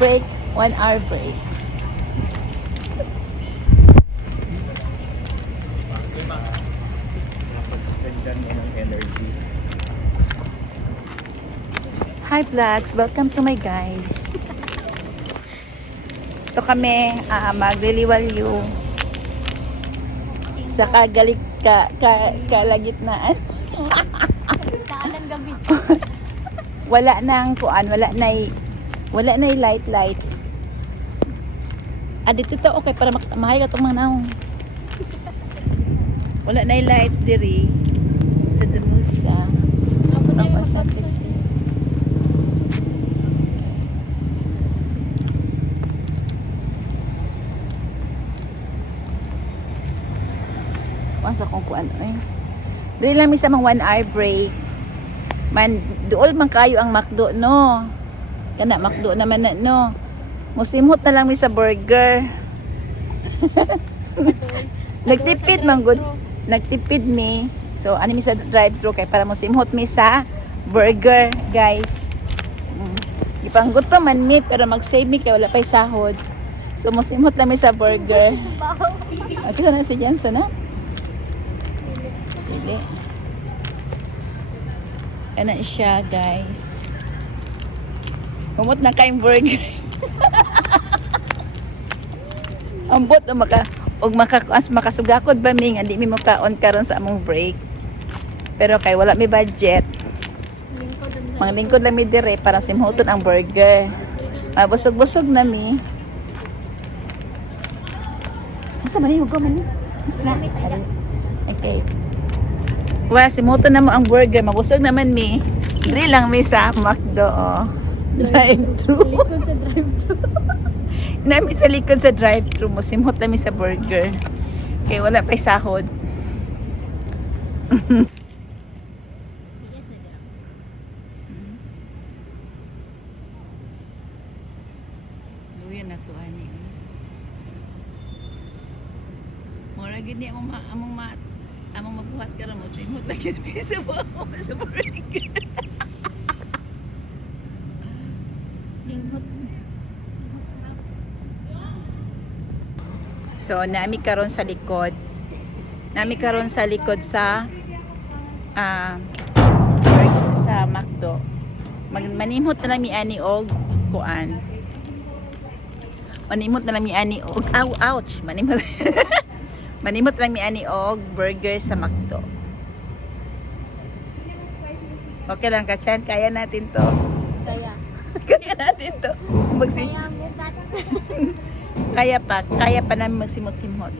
break, 1 hour break. Nakapag-spendan mo ng energy. Hi vlogs, welcome to my guys. Ito kami magliliwalyo sa kalagitnaan. Saan gabi? Wala nang kuan, wala na lights. Dito to okay para mahay ka tong manaw. Wala na lights diri sa Demusa. Ang pasapit. Masa kung kuan eh. Dili lang mi sa mga 1 hour break. Man duol man kayo ang McDo no. Kana McDo naman na no. Musimhot na lang mi sa burger. Nagtipid man good. Nagtipid mi. So ani mi sa drive-thru kay para musimhot mi sa burger, guys. Ipangguto man mi pero mag-save mi kay wala pay sahod. So musimhot lang mi sa burger. Ako na si Jansen na. Dili. Ano siya, guys. Humot na kayong burger. Ambot o makasugakod ba mi nga di mi mo kaon karon sa among break. Pero kay wala mi budget. Mga lingkod lang mi dire para simhuton ang burger. Busog-busog na mi. Asa man yung man? Okay. Simhuton na mo ang burger. Mabusog naman mi. Dire lang mi sa McDo. Oh. Drive-thru. Likod sa drive-thru. Nami sa likod sa drive-thru mo. Simhot na mi sa burger. Kaya wala pa'y sahod. Luya na to ani. Mura gid ni among mabuhat karon mo simhot lang yun mi sa burger. Singhot. So, nami karon sa likod. Nami karon sa likod sa sa McDo. Manimhot na lang mi ani og kuan. Manimhot na lang mi ani og ouch. Manimhot. Manimhot lang mi ani og burger sa McDo. Okay lang ka, Chan? Kaya natin to. Kaya. Kaya natin to. Kaya mo kat. Kaya pa namin magsimot-simot.